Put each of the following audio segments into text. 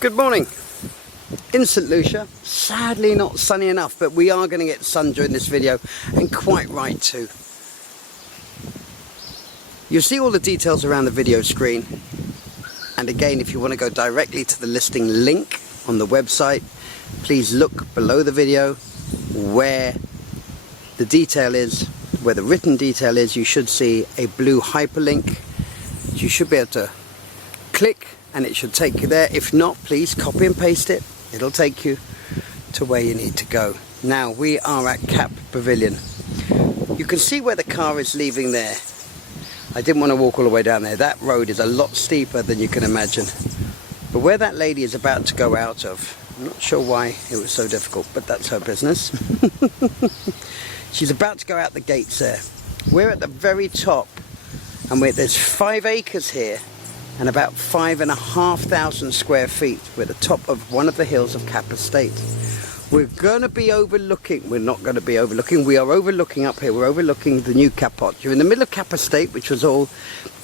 Good morning. In St. Lucia, sadly not sunny enough, but we are going to get sun during this video, and quite right too. You'll see all the details around the video screen, and again, if you want to go directly to the listing link on the website, please look below the video where the detail is, where the written detail is. You should see a blue hyperlink. You should be able to click and it should take you there. If not, please copy and paste it. It'll take you to where you need to go. Now we are at Cap Pavilion. You can see where the car is leaving there. I didn't want to walk all the way down there. That road is a lot steeper than you can imagine. But where that lady is about to go out of, I'm not sure why it was so difficult, but that's her business. She's about to go out the gates there. We're at the very top, and there's 5 acres here and about 5,500 square feet. We're at the top of one of the hills of Cap Estate. We're going to be overlooking, we're not going to be overlooking, we are overlooking up here, we're overlooking the new Capot. You're in the middle of Cap Estate, which was all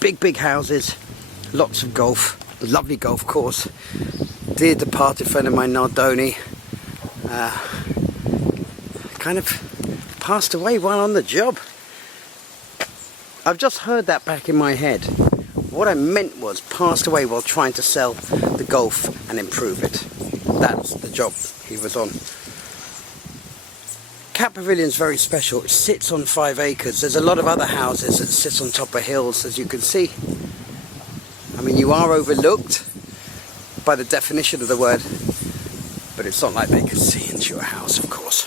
big houses, lots of golf, lovely golf course. Dear departed friend of mine, Nardoni, kind of passed away while on the job. I've just heard that back in my head. What I meant was passed away while trying to sell the golf and improve it. That's the job he was on. Cap Pavilion's very special. It sits on 5 acres. There's a lot of other houses that sit on top of hills, as you can see. I mean, you are overlooked by the definition of the word, but it's not like they can see into your house, of course.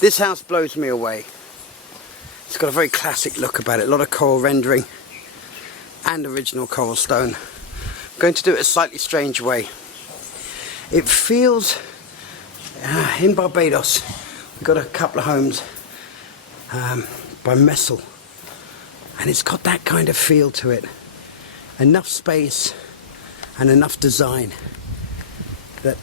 This house blows me away. It's got a very classic look about it. A lot of coral rendering and original coral stone. I'm going to do it a slightly strange way. It feels, in Barbados, we've got a couple of homes by Messel, and it's got that kind of feel to it. Enough space and enough design that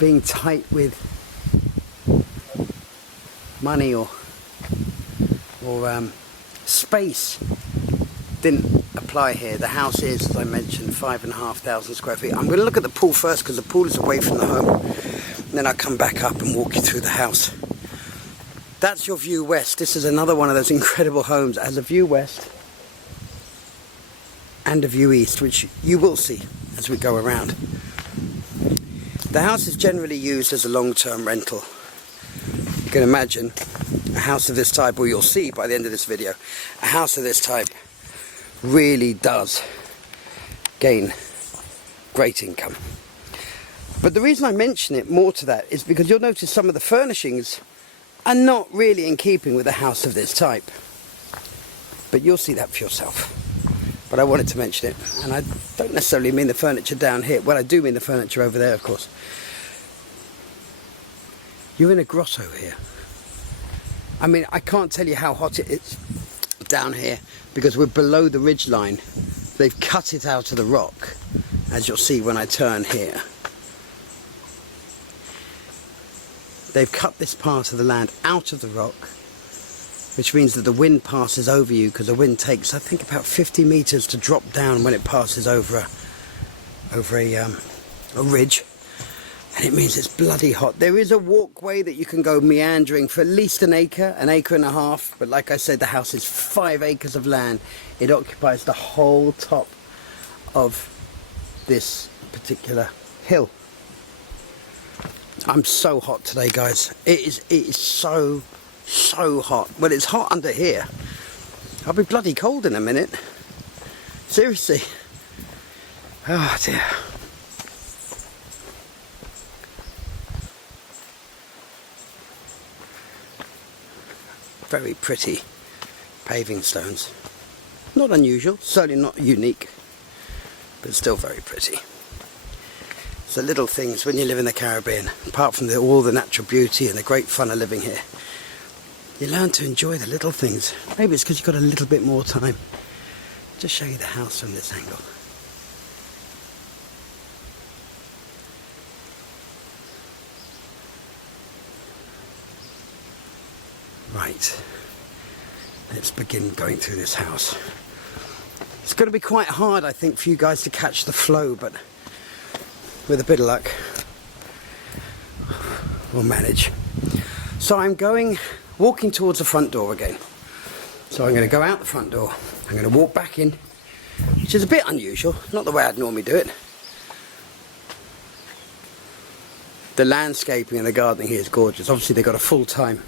being tight with money or space didn't apply here. The house is, as I mentioned, 5,500 square feet. I'm going to look at the pool first because the pool is away from the home, and then I'll come back up and walk you through the house. That's your view west. This is another one of those incredible homes that has a view west and a view east, which you will see as we go around. The house is generally used as a long-term rental. You can imagine a house of this type, or you'll see by the end of this video, a house of this type really does gain great income. But the reason I mention it more to that is because you'll notice some of the furnishings are not really in keeping with a house of this type. But you'll see that for yourself. But I wanted to mention it, and I don't necessarily mean the furniture down here. Well, I do mean the furniture over there, of course. You're in a grotto here. I mean, I can't tell you how hot it is down here because we're below the ridge line. They've cut it out of the rock, as you'll see when I turn here. They've cut this part of the land out of the rock, which means that the wind passes over you, because the wind takes, I think, about 50 meters to drop down when it passes over a ridge. And it means it's bloody hot. There is a walkway that you can go meandering for at least an acre and a half. But like I said, the house is 5 acres of land. It occupies the whole top of this particular hill. I'm so hot today, guys. It is so hot. Well, it's hot under here. I'll be bloody cold in a minute. Seriously. Oh dear. Very pretty paving stones. Not unusual, certainly not unique, but still very pretty. It's the little things when you live in the Caribbean, apart from all the natural beauty and the great fun of living here. You learn to enjoy the little things. Maybe it's because you've got a little bit more time. Just show you the house from this angle. Right, let's begin going through this house. It's going to be quite hard, I think, for you guys to catch the flow, but with a bit of luck, we'll manage. So I'm walking towards the front door again. So I'm going to go out the front door. I'm going to walk back in, which is a bit unusual, not the way I'd normally do it. The landscaping and the gardening here is gorgeous. Obviously they've got a full-time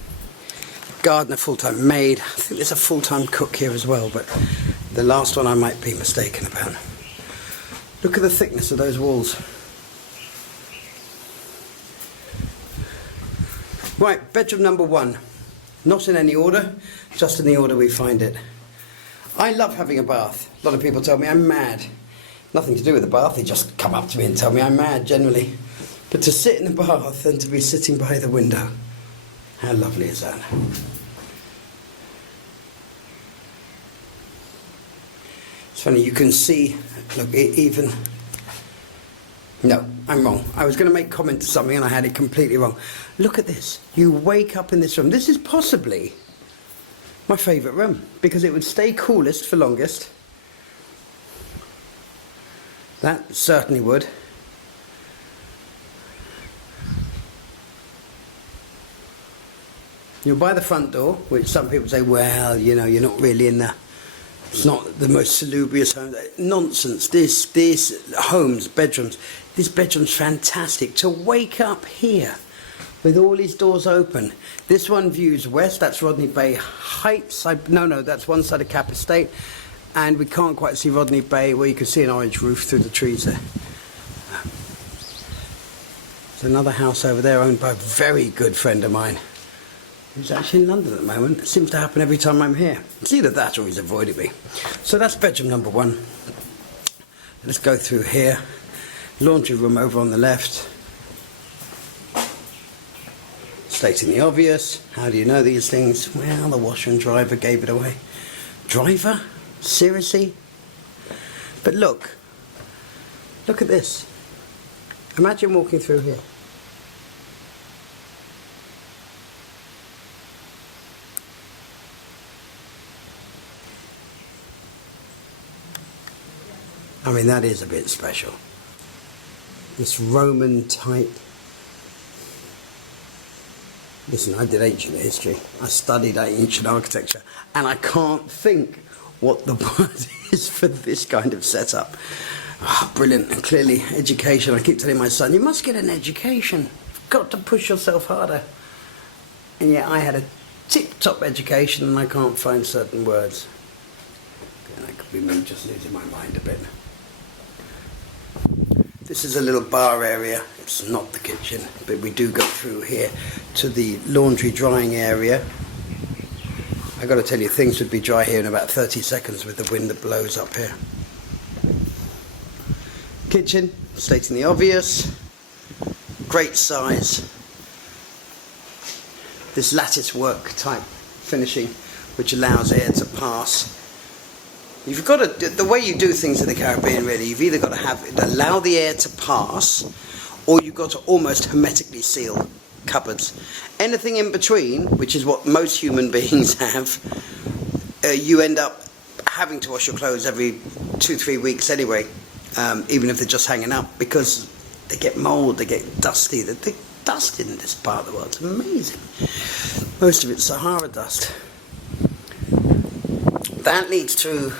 gardener, full-time maid. I think there's a full-time cook here as well, but the last one I might be mistaken about. Look at the thickness of those walls. Right, bedroom number 1. Not in any order, just in the order we find it. I love having a bath. A lot of people tell me I'm mad. Nothing to do with the bath, they just come up to me and tell me I'm mad generally. But to sit in the bath and to be sitting by the window, how lovely is that? It's funny, you can see, look, even... No, I'm wrong. I was going to make comment to something and I had it completely wrong. Look at this. You wake up in this room. This is possibly my favourite room because it would stay coolest for longest. That certainly would. You're by the front door, which some people say, well, you know, you're not really in the... It's not the most salubrious home. Nonsense. This homes, bedrooms, this bedroom's fantastic. To wake up here with all these doors open. This one views west, that's Rodney Bay Heights. No, that's one side of Cap Estate. And we can't quite see Rodney Bay, where you can see an orange roof through the trees there. There's another house over there owned by a very good friend of mine, who's actually in London at the moment. It seems to happen every time I'm here. It's either that or he's avoided me. So that's bedroom number 1. Let's go through here. Laundry room over on the left. Stating the obvious. How do you know these things? Well, the washer and driver gave it away. Driver? Seriously? But look at this. Imagine walking through here. I mean, that is a bit special. This Roman type. Listen, I did ancient history. I studied ancient architecture. And I can't think what the word is for this kind of setup. Oh, brilliant. And clearly, education. I keep telling my son, you must get an education. You've got to push yourself harder. And yet I had a tip-top education and I can't find certain words. Yeah, that could be me just losing my mind a bit. This is a little bar area. It's not the kitchen, but we do go through here to the laundry drying area. I got to tell you, things would be dry here in about 30 seconds with the wind that blows up here. Kitchen, stating the obvious. Great size. This lattice work type finishing, which allows air to pass. You've got to, the way you do things in the Caribbean really, you've either got to allow the air to pass, or you've got to almost hermetically seal cupboards. Anything in between, which is what most human beings have, you end up having to wash your clothes every 2-3 weeks anyway, even if they're just hanging up, because they get mould, they get dusty. They dust in this part of the world. It's amazing. Most of it's Sahara dust. That leads to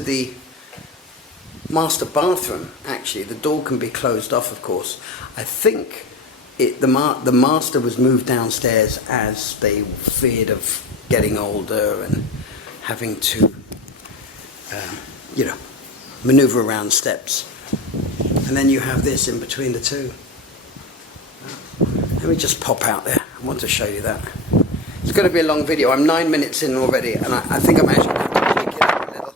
the master bathroom. Actually, the door can be closed off, of course. I think the master was moved downstairs as they feared of getting older and having to, maneuver around steps. And then you have this in between the two. Let me just pop out there. I want to show you that. It's going to be a long video. I'm 9 minutes in already, and I think I'm actually going to have to pick it up a little.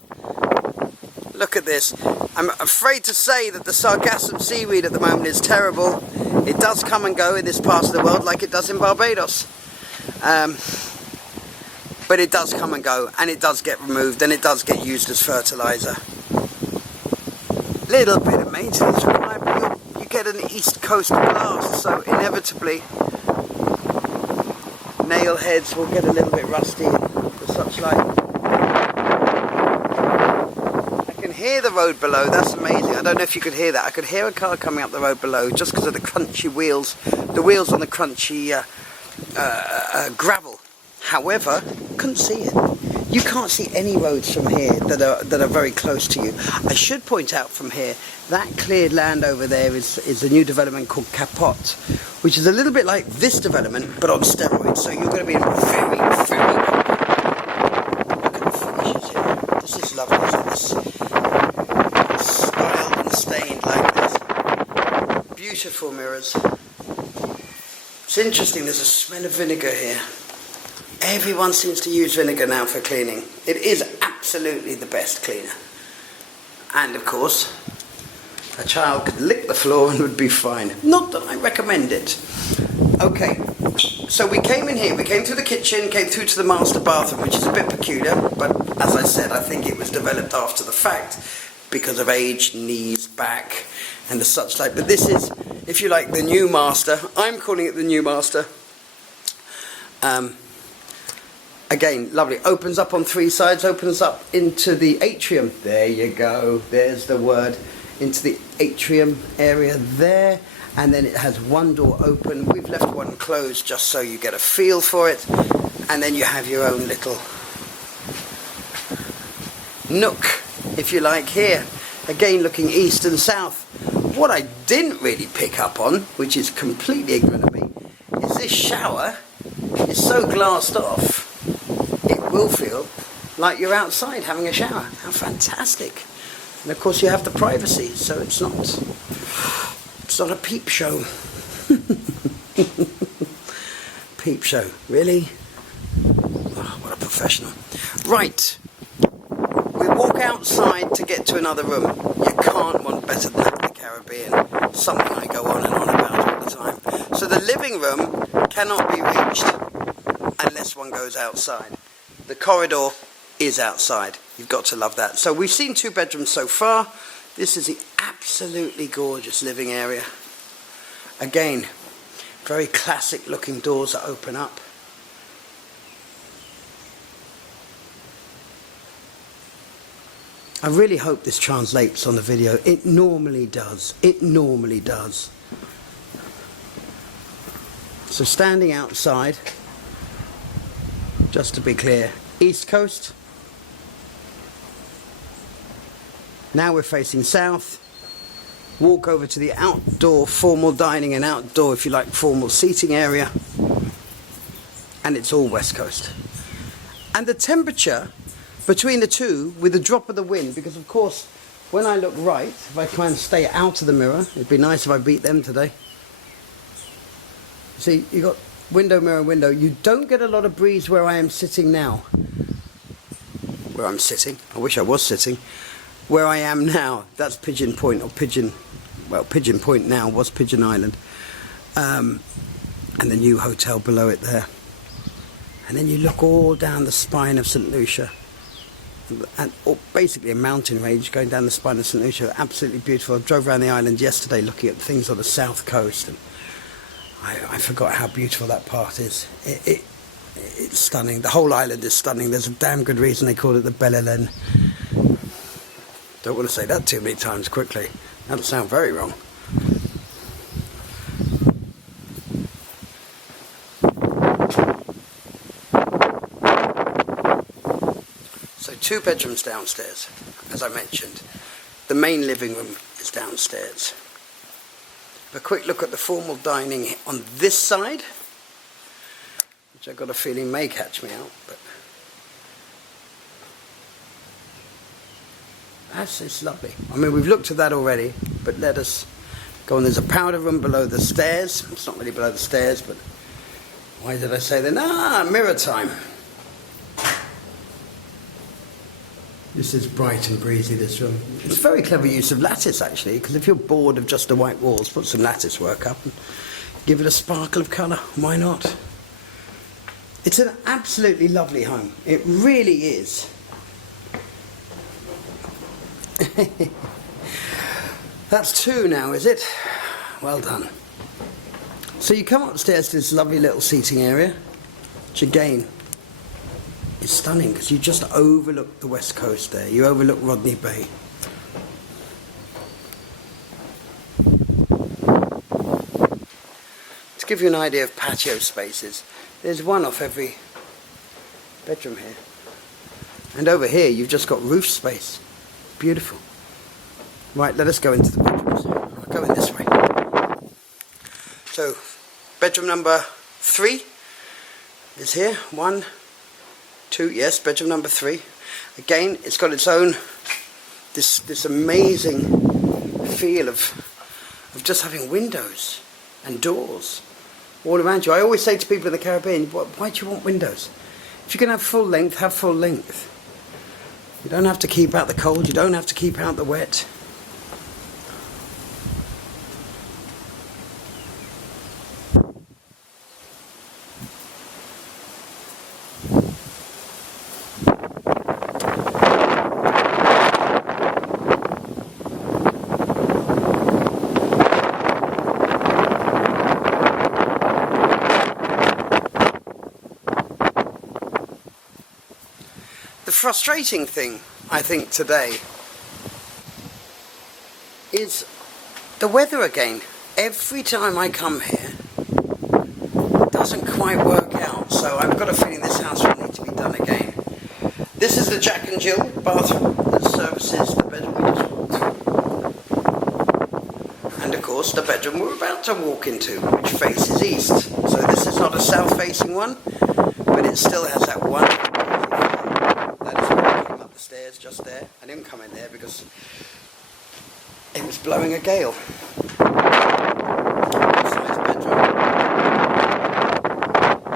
Look at this. I'm afraid to say that the sargassum seaweed at the moment is terrible. It does come and go in this part of the world like it does in Barbados. But it does come and go, and it does get removed, and it does get used as fertiliser. Little bit of maintenance required, but you get an east coast blast, so inevitably nail heads will get a little bit rusty and such like. I hear the road below. That's amazing. I don't know if you could hear that. I could hear a car coming up the road below just because of the crunchy wheels, the wheels on the crunchy gravel. However, couldn't see it. You can't see any roads from here that are very close to you. I should point out from here, that cleared land over there is a new development called Capote, which is a little bit like this development, but on steroids. So you're going to be in very, very... Look at the finishes here. This is lovely, isn't this? Styled and stained like this. Beautiful mirrors. It's interesting, there's a smell of vinegar here. Everyone seems to use vinegar now for cleaning. It is absolutely the best cleaner. And of course, a child could lick the floor and would be fine. Not that I recommend it. Okay, so we came in here, we came through the kitchen, came through to the master bathroom, which is a bit peculiar, but as I said, I think it was developed after the fact because of age, knees, back, and the such like. But this is, if you like, the new master. I'm calling it the new master. Again, lovely. Opens up on three sides, opens up into the atrium. There you go. There's the word. Into the atrium area there. And then it has one door open. We've left one closed just so you get a feel for it. And then you have your own little nook, if you like, here. Again, looking east and south. What I didn't really pick up on, which is completely ignorant of me, is this shower is so glassed off. It will feel like you're outside having a shower. How fantastic. And of course you have the privacy, so it's not a peep show. Peep show, really? Oh, what a professional. Right, we walk outside to get to another room. You can't want better than that in the Caribbean. Something I go on and on about all the time. So the living room cannot be reached unless one goes outside. The corridor is outside. You've got to love that. So we've seen 2 bedrooms so far. This is the absolutely gorgeous living area. Again, very classic looking doors that open up. I really hope this translates on the video. It normally does. It normally does. So standing outside, just to be clear, east coast. Now we're facing south. Walk over to the outdoor formal dining and outdoor, if you like, formal seating area. And it's all west coast. And the temperature between the two, with the drop of the wind, because of course, when I look right, if I try and stay out of the mirror, it'd be nice if I beat them today. See, you got window, mirror, window. You don't get a lot of breeze where I am sitting now. Where I'm sitting. I wish I was sitting. Where I am now. That's Pigeon Point, or Pigeon... Well, Pigeon Point now was Pigeon Island. And the new hotel below it there. And then you look all down the spine of St. Lucia. And basically a mountain range going down the spine of St. Lucia. Absolutely beautiful. I drove around the island yesterday looking at things on the south coast. And I forgot how beautiful that part is. It's stunning. The whole island is stunning. There's a damn good reason they call it the Pavilion. Don't want to say that too many times quickly. That'll sound very wrong. So 2 bedrooms downstairs, as I mentioned. The main living room is downstairs. A quick look at the formal dining on this side, which I've got a feeling may catch me out, but it's lovely. I mean, we've looked at that already, but let us go on. There's a powder room below the stairs. It's not really below the stairs, but why did I say that? Mirror time. This is bright and breezy, this room. It's a very clever use of lattice, actually, because if you're bored of just the white walls, put some lattice work up and give it a sparkle of colour. Why not? It's an absolutely lovely home. It really is. That's 2 now, is it? Well done. So you come upstairs to this lovely little seating area, which again is stunning because you just overlook the west coast there. You overlook Rodney Bay. To give you an idea of patio spaces, there's one off every bedroom here. And over here you've just got roof space. Beautiful. Right, let us go into the bedrooms. I'll go in this way. So, bedroom number 3 is here. 1, 2, yes, bedroom number 3. Again, it's got its own, this amazing feel of just having windows and doors all around you. I always say to people in the Caribbean, why do you want windows? If you can have full length, have full length. You don't have to keep out the cold, you don't have to keep out the wet. The frustrating thing, I think, today is the weather again. Every time I come here, it doesn't quite work out. So I've got a feeling this house will need to be done again. This is the Jack and Jill bathroom that services the bedroom we just walked through. And of course the bedroom we're about to walk into, which faces east. So this is not a south-facing one, but it still has that one. The stairs just there. I didn't come in there because it was blowing a gale. Size bedroom.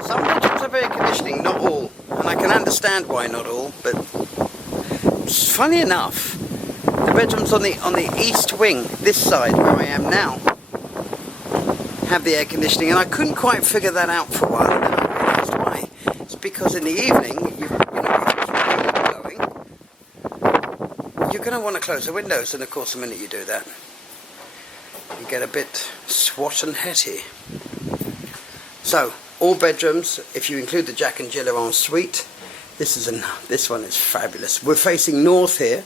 Some bedrooms have air conditioning, not all, and I can understand why not all. But funny enough, the bedrooms on the east wing, this side where I am now, have the air conditioning, and I couldn't quite figure that out for a while. And then I realised why. It's because in the evening, you're going to want to close the windows, and of course the minute you do that you get a bit swat and hetty. So all bedrooms, if you include the Jack and Jill, are en suite. This one is fabulous. We're facing north here.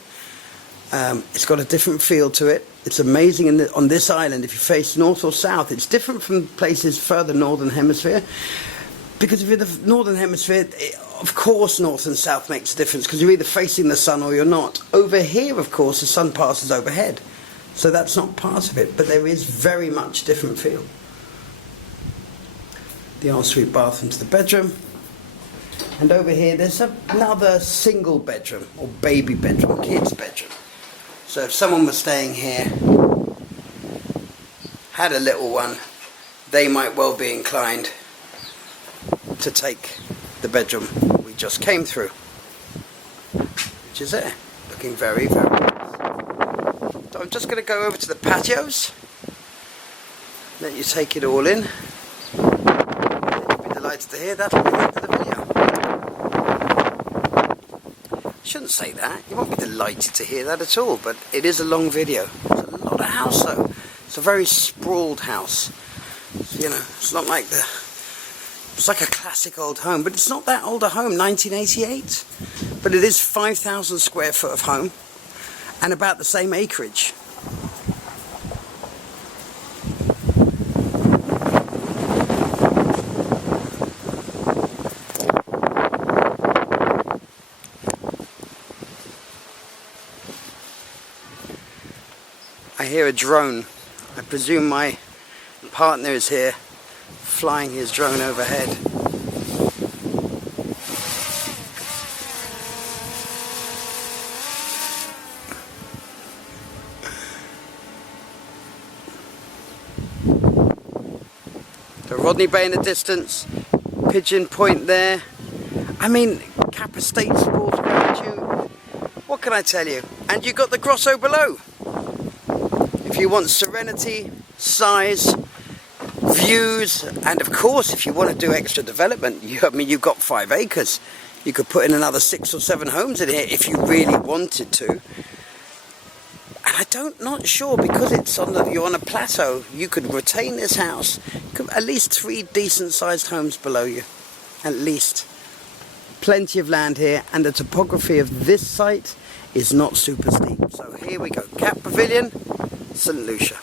It's got a different feel to it. It's amazing on this island. If you face north or south, it's different from places further northern hemisphere. Because if you're in the northern hemisphere, of course north and south makes a difference, because you're either facing the sun or you're not. Over here, of course, the sun passes overhead, so that's not part of it, but there is very much different feel. The ensuite bathroom to the bedroom, and over here there's another single bedroom, or baby bedroom, kids bedroom. So if someone was staying here, had a little one, they might well be inclined to take the bedroom we just came through, which is there, looking very, very nice. So I'm just going to go over to the patios, let you take it all in. You'll be delighted to hear that'll be the end of the video. I shouldn't say that, you won't be delighted to hear that at all, but it is a long video. It's a lot of house though. It's a very sprawled house. You know, it's not like it's like a classic old home, but it's not that old a home, 1988. But it is 5,000 square foot of home and about the same acreage. I hear a drone. I presume my partner is here flying his drone overhead. The Rodney Bay in the distance, Pigeon Point there. I mean, Kappa State sprawls around you. What can I tell you? And you've got the Gros below. If you want serenity, size, views, and of course if you want to do extra development, you've got 5 acres. You could put in another 6 or 7 homes in here if you really wanted to. And not sure, because you're on a plateau, you could retain this house. You could at least 3 decent sized homes below you, at least. Plenty of land here, and the topography of this site is not super steep. So here we go, Pavilion, St. Lucia.